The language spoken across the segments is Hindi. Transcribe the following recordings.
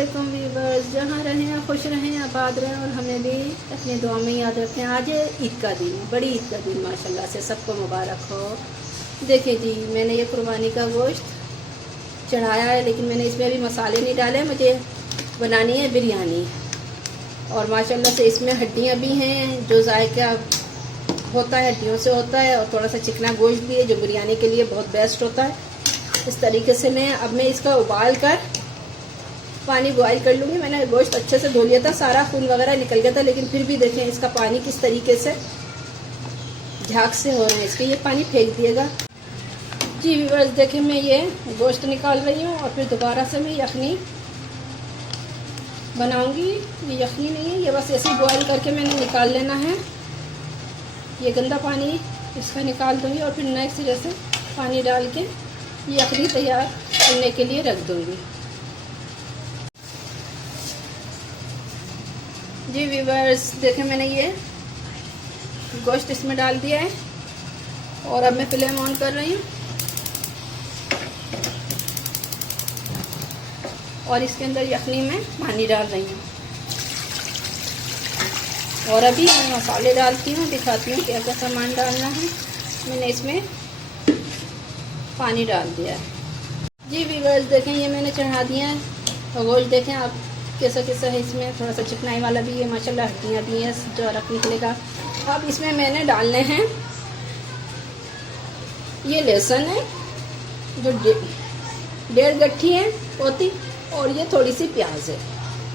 वालेकुम व्यूवर्स, जहाँ रहें खुश रहें, आबाद रहें और हमें भी अपनी दुआ में याद रखें। आज है ईद का दिन, बड़ी ईद का दिन, माशाल्लाह से सबको मुबारक हो। देखिए जी, मैंने ये कुर्बानी का गोश्त चढ़ाया है, लेकिन मैंने इसमें अभी मसाले नहीं डाले। मुझे बनानी है बिरयानी और माशाल्लाह से इसमें हड्डियाँ भी हैं, जो जायका होता है हड्डियों से होता है, और थोड़ा सा चिकना गोश्त भी है जो बिरयानी के लिए बहुत बेस्ट होता है। इस तरीके से मैं इसका उबाल कर पानी बॉयल कर लूँगी। मैंने गोश्त अच्छे से धो लिया था, सारा खून वगैरह निकल गया था, लेकिन फिर भी देखें इसका पानी किस तरीके से झाग से हो रहा है। इसके ये पानी फेंक दिएगा जी व्यूअर्स। देखें मैं ये गोश्त निकाल रही हूँ और फिर दोबारा से मैं यखनी बनाऊँगी। ये यखनी नहीं है, ये बस ऐसे ही बॉयल करके मैंने निकाल लेना है। ये गंदा पानी इसका निकाल दूँगी और फिर नेक्स्ट सिरे से पानी डाल के यखनी तैयार करने के लिए रख दूँगी जी व्यूवर्स। देखें मैंने ये गोश्त इसमें डाल दिया है और अब मैं फ्लेम ऑन कर रही हूँ और इसके अंदर यखनी में पानी डाल रही हूँ और अभी मैं मसाले डालती हूँ, दिखाती हूँ क्या क्या सामान डालना है। मैंने इसमें पानी डाल दिया है जी व्यूवर्स। देखें ये मैंने चढ़ा दिया है और गोश्त देखें आप कैसा कैसा है। इसमें थोड़ा सा चिकनाई वाला भी है, माशाल्लाह हड्डियाँ भी हैं जो रख निकलेगा। अब इसमें मैंने डालने हैं ये लहसुन है जो 1.5 गट्ठी है पोती, और ये थोड़ी सी प्याज है,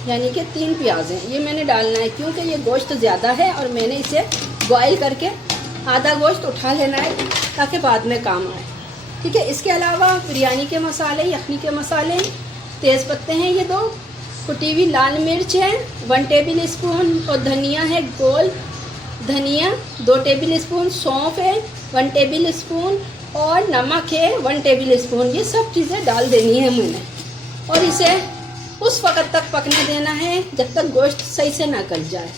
यानी कि 3 प्याज हैं। ये मैंने डालना है क्योंकि ये गोश्त ज़्यादा है और मैंने इसे बॉयल करके आधा गोश्त उठा लेना है ताकि बाद में काम आए, ठीक है। इसके अलावा बिरयानी के मसाले, यखनी के मसाले, तेज़ पत्ते हैं ये 2, कुटी हुई लाल मिर्च है 1 टेबल स्पून, और धनिया है गोल धनिया 2 टेबल स्पून, सौंफ है 1 टेबल स्पून, और नमक है 1 टेबल स्पून। ये सब चीज़ें डाल देनी है मैंने और इसे उस वक्त तक पकने देना है जब तक गोश्त सही से ना गल जाए।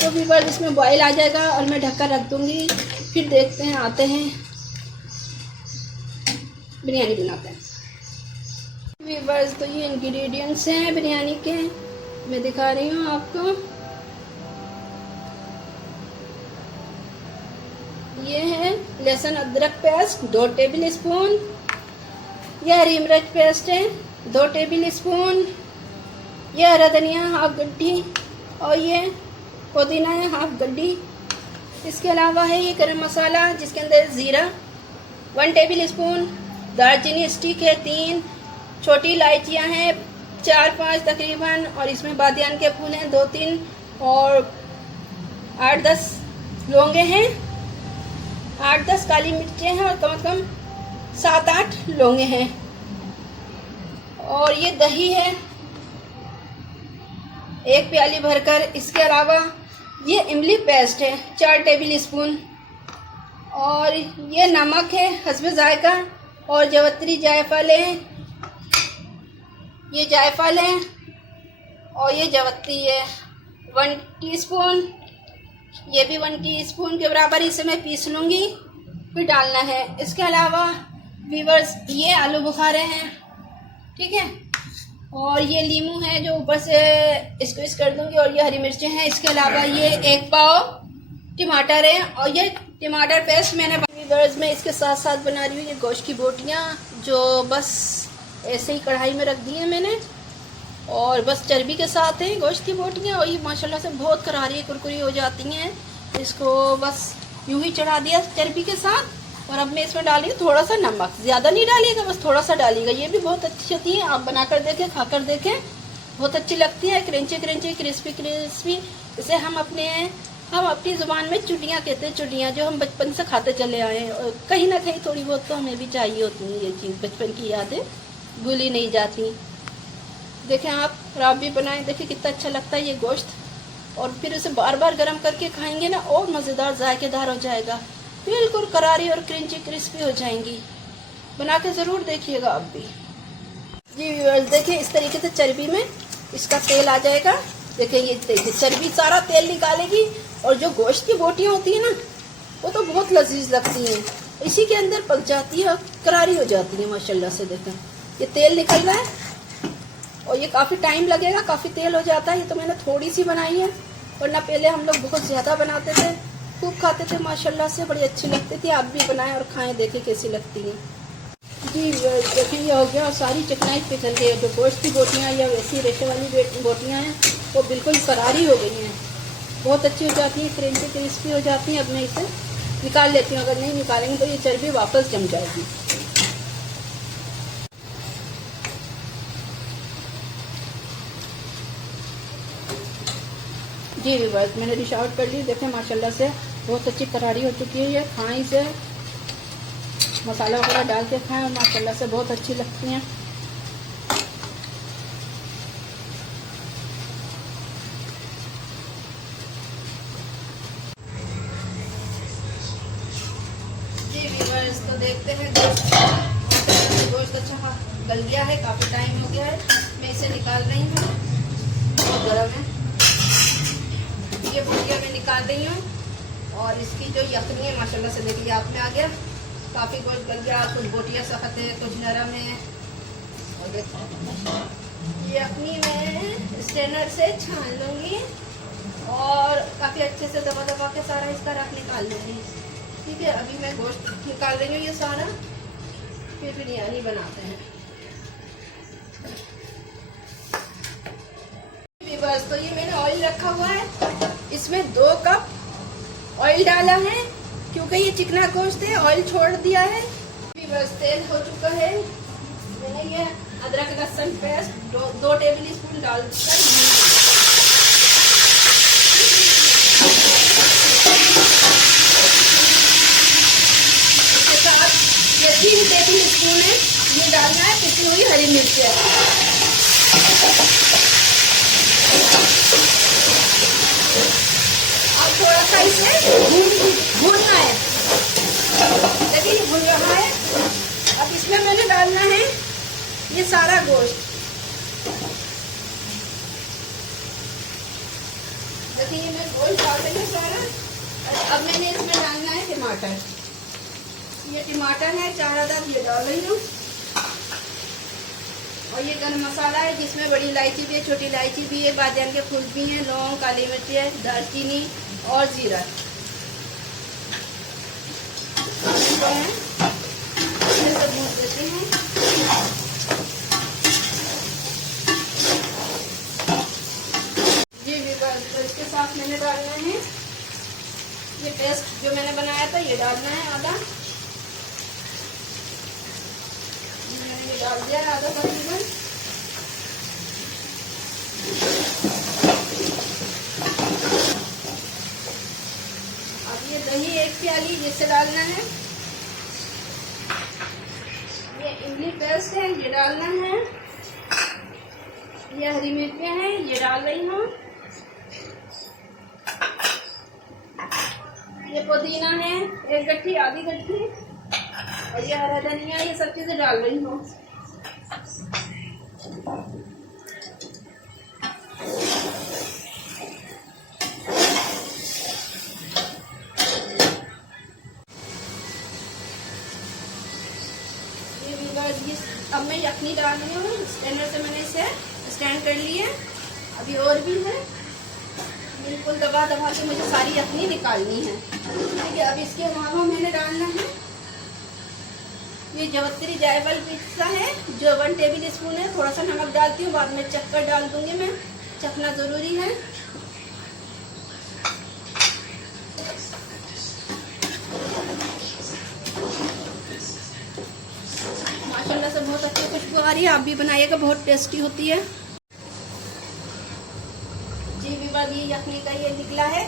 तो व्यूअर्स इसमें बॉयल आ जाएगा और मैं ढककर रख दूँगी। फिर देखते हैं, आते हैं बिरयानी बनाते हैं व्यूअर्स। तो ये इंग्रेडिएंट्स हैं बिरयानी के, मैं दिखा रही हूँ आपको। ये है लहसुन अदरक पेस्ट 2 टेबल स्पून, यह हरी मिर्च पेस्ट है 2 टेबल स्पून, यह हरा धनिया 1/2 गड्ढी, और ये पुदीना है 1/2 गड्ढी। इसके अलावा है ये गरम मसाला जिसके अंदर ज़ीरा 1 टेबल स्पून, दालचीनी स्टिक है 3, छोटी इलायचियाँ हैं 4-5 तकरीबन, और इसमें बादियान के फूल हैं 2-3, और 8-10 लौंगे हैं, 8-10 काली मिर्चें हैं, और कम से कम 7-8 लौंगे हैं। और ये दही है 1 प्याली भरकर। इसके अलावा ये इमली पेस्ट है 4 टेबल स्पून, और ये नमक है हस्बे जायका, और जवत्री जायफल है, ये जायफल है, और ये जवत्री है 1 टीस्पून, ये भी 1 टीस्पून के बराबर इसे मैं पीस लूँगी फिर डालना है। इसके अलावा व्यूअर्स ये आलू बुखारे हैं, ठीक है, और ये लीमू है जो ऊपर से स्क्वीज कर दूँगी, और ये हरी मिर्चें हैं। इसके अलावा ये 1 पाव टमाटर है, और ये टमाटर पेस्ट मैंने व्यूअर्स में इसके साथ साथ बना रही हूँ। ये गोश्त की बोटियाँ जो बस ऐसे ही कढ़ाई में रख दी हैं मैंने, और बस चर्बी के साथ हैं गोश्त की बोटियाँ, और ये माशाल्लाह से बहुत करारी कुरकुरी हो जाती हैं। इसको बस यूं ही चढ़ा दिया चर्बी के साथ, और अब मैं इसमें डाली थोड़ा सा नमक, ज़्यादा नहीं डालिएगा, बस थोड़ा सा डालिएगा। ये भी बहुत अच्छी होती है, आप बनाकर देखें, खाकर देखें, बहुत अच्छी लगती है, क्रंची क्रंची क्रिस्पी क्रिस्पी। इसे हम अपनी ज़ुबान में चुटियाँ कहते हैं, चुटियाँ, जो हम बचपन से खाते चले आए हैं, और कहीं ना कहीं थोड़ी बहुत तो हमें भी चाहिए होती है ये चीज़, बचपन की यादें भूली नहीं जाती। देखें आप भी बनाएं, देखिए कितना अच्छा लगता है ये गोश्त, और फिर उसे बार बार गर्म करके खाएंगे ना और मज़ेदार जायकेदार हो जाएगा, बिल्कुल करारी और क्रंची क्रिस्पी हो जाएंगी। बना के ज़रूर देखिएगा आप भी जी व्यूअर्स। देखिए इस तरीके से चर्बी में इसका तेल आ जाएगा। देखिए ये देखिए चर्बी सारा तेल निकालेगी, और जो गोश्त की बोटियाँ होती है ना वो तो बहुत लजीज लगती हैं, इसी के अंदर पक जाती है और करारी हो जाती है माशाल्लाह से। देखें ये तेल निकल रहा है, और ये काफ़ी टाइम लगेगा, काफ़ी तेल हो जाता है। ये तो मैंने थोड़ी सी बनाई है, वरना पहले हम लोग बहुत ज़्यादा बनाते थे, खूब खाते थे माशाल्लाह से, बड़ी अच्छी लगती थी। आप भी बनाएं और खाएं, देखें कैसी लगती हैं। जी देखें ये हो गया और सारी चिकनाई पे चल गई है। जो गोश्त की बोटियाँ या वैसी रेशे वाली बोटियाँ हैं वो बिल्कुल फरारी हो गई हैं, बहुत अच्छी हो जाती हैं, क्रिस्पी क्रिस्पी हो जाती हैं। अब मैं इसे निकाल लेती हूँ, अगर नहीं निकालेंगे तो ये चर्बी वापस जम जाएगी। जी व्यूअर्स मैंने डिश आउट कर ली, देखें माशाल्लाह से बहुत अच्छी करारी हो चुकी है। ये खाएं, इसे मसाला वगैरह डाल के खाएं और माशाल्लाह से बहुत अच्छी लगती हैं। जी व्यूअर्स तो देखते हैं गोश्त अच्छा गल गया है, काफ़ी टाइम हो गया है। मैं इसे निकाल रही हूँ, बहुत गर्म है। ये बोटियाँ मैं निकाल रही हूँ और इसकी जो यखनी है माशाल्लाह से देखिए आप में आ गया, काफ़ी गोश्त गल गया। कुछ बोटियाँ सख्त है, कुछ नरम है। और यखनी मैं स्ट्रेनर से छान लूँगी और काफ़ी अच्छे से दबा दबा के सारा इसका रस निकाल लूँगी। ठीक है, अभी मैं गोश्त निकाल रही हूँ ये सारा, फिर बिरयानी बनाते हैं। बस तो ये मैंने ऑयल रखा हुआ है, इसमें 2 कप ऑयल डाला है, क्योंकि ये चिकना गोश्त है, ऑयल छोड़ दिया है। बस तेल हो चुका है, मैंने ये अदरक लहसुन पेस्ट 2 टेबल स्पून डालकर इसके साथ ये 3 टेबल स्पून है ये डालना है पिसी हुई हरी मिर्च। अब थोड़ा सा इसे भूनना है, देखिए भून रहा है। अब इसमें मैंने डालना है ये सारा गोश्त, देखिए ये मैं गोश्त डाल रही हूँ सारा। अब मैंने इसमें डालना है टमाटर, ये टमाटर है 4 अदद ये डाल रही हूँ। और ये गरम मसाला है जिसमें बड़ी इलायची भी है, छोटी इलायची भी है, बादियान के फूल भी हैं, लौंग, काली मिर्च है, दालचीनी और जीरा है। इसे भून देते हैं। जी बस तो इसके साथ मैंने डालना है ये पेस्ट जो मैंने बनाया था, ये डालना है आधा, मैंने ये डाल दिया आधा तकरीबन। अब ये दही 1 प्याली जिससे डालना है, ये इमली पेस्ट है ये डालना है, ये हरी मिर्चें हैं ये डाल रही हूँ, ये पुदीना है 1 गट्ठी आधी गट्ठी, और ये हरा धनिया, ये सब चीजें डाल रही हूँ। अब मैं यखनी डाल रही हूँ, स्टैंडर से मैंने इसे स्टैंड कर ली है। अभी और भी है, बिल्कुल दबा दबा के मुझे सारी यखनी निकालनी है। ठीक है, अब इसके अलावा मैंने डालना है ये जवत्तरी जायफल पिस्ता है जो 1 टेबल स्पून है। थोड़ा सा नमक डालती हूँ, बाद में चक्कर डाल दूंगी मैं, चखना ज़रूरी है। माशाल्लाह से बहुत अच्छी खुशबू आ रही है, आप भी बनाइएगा, बहुत टेस्टी होती है। जी विवाद ये यखनी का ये निकला है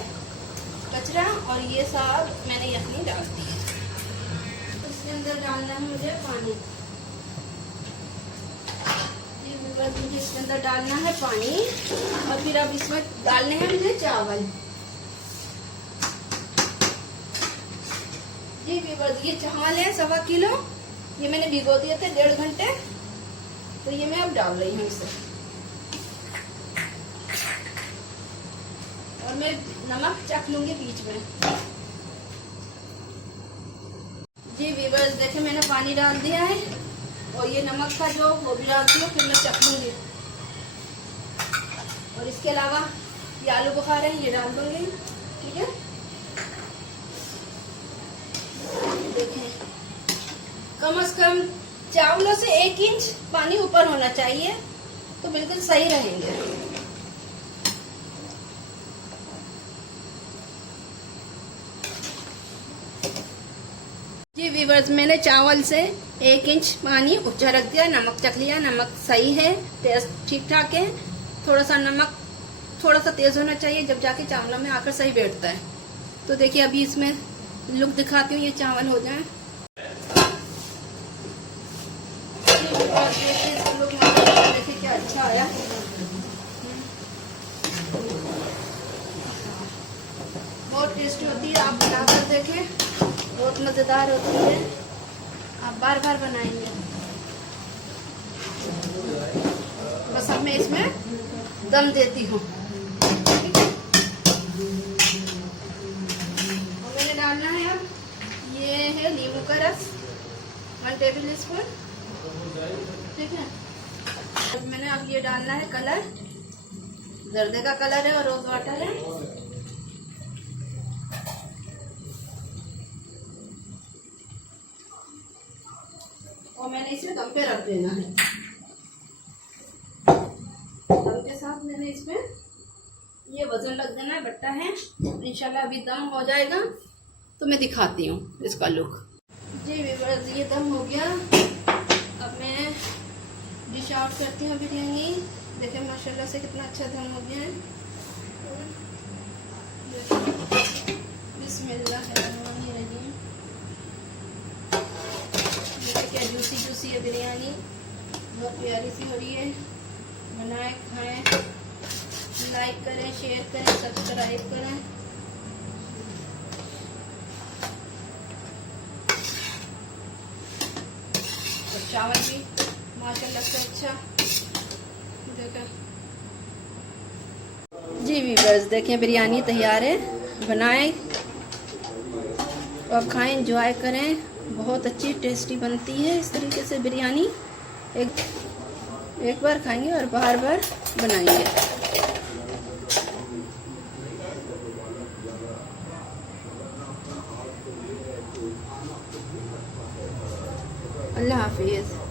कचरा, और ये सब मैंने यखनी डाल दी है। इसके अंदर डालना है मुझे पानी। जी विवाद मुझे इसके अंदर डालना है पानी, और फिर अब इसमें डालने हैं मुझे चावल। जी विवाद ये चावल है 1.25 किलो, ये मैंने भिगो दिए थे 1.5 घंटे, तो ये मैं अब डाल रही हूँ इसे। और मैं नमक चख लूंगी बीच में। जी वीवर्स देखिए मैंने पानी डाल दिया है, और ये नमक का जो वो भी डालती हूँ, फिर मैं चख लूंगी। इसके अलावा ये आलू बुखारा है, ये डाल दूंगी। ठीक है, देखें कम से कम चावलों से 1 इंच पानी ऊपर होना चाहिए, तो बिल्कुल सही रहेंगे। जी व्यूअर्स, मैंने चावल से 1 इंच पानी ऊंचा रख दिया, नमक चख लिया, नमक सही है, टेस्ट ठीक ठाक है। थोड़ा सा नमक थोड़ा सा तेज होना चाहिए, जब जाके चावलों में आकर सही बैठता है। तो देखिए अभी इसमें लुक दिखाती हूँ, ये चावल हो जाए। देखिए क्या अच्छा आया, बहुत टेस्टी होती है। आप बनाकर देखें, बहुत मजेदार होती है, आप बार बार बनाएंगे। बस अब मैं इसमें दम देती हूँ। ठीक है, और मैंने डालना है अब, ये है नींबू का रस 1 टेबल स्पून। ठीक है, अब मैंने अब ये डालना है कलर, जर्दे का कलर है और रोज वाटर है। और मैंने इसे दम पे रख देना है। दम के साथ मैंने इसमें ये वजन रख देना है, बट्टा है। इंशाल्लाह अभी दम हो जाएगा तो मैं दिखाती हूँ इसका लुक। जी व्यूअर्स, ये दम हो गया। अब मैं डिश आउट करती हूँ बिरयानी। देखें माशाल्लाह से कितना अच्छा दम हो गया है। बिस्मिल्लाहिर्रहमानिर्रहीम। क्या जूसी जूसी है बिरयानी, बहुत प्यारी सी हो रही है। बनाए खाएं, लाइक करें, शेयर करें, सब्सक्राइब करें। और चावल भी माशाल्लाह से अच्छा देखा। जी व्यूअर्स, देखें बिरयानी तैयार है। बनाएं और खाएं, एंजॉय करें। बहुत अच्छी टेस्टी बनती है इस तरीके से बिरयानी। एक बार खाएंगे और बार बार बनाएंगे। अल्लाह हाफिज़।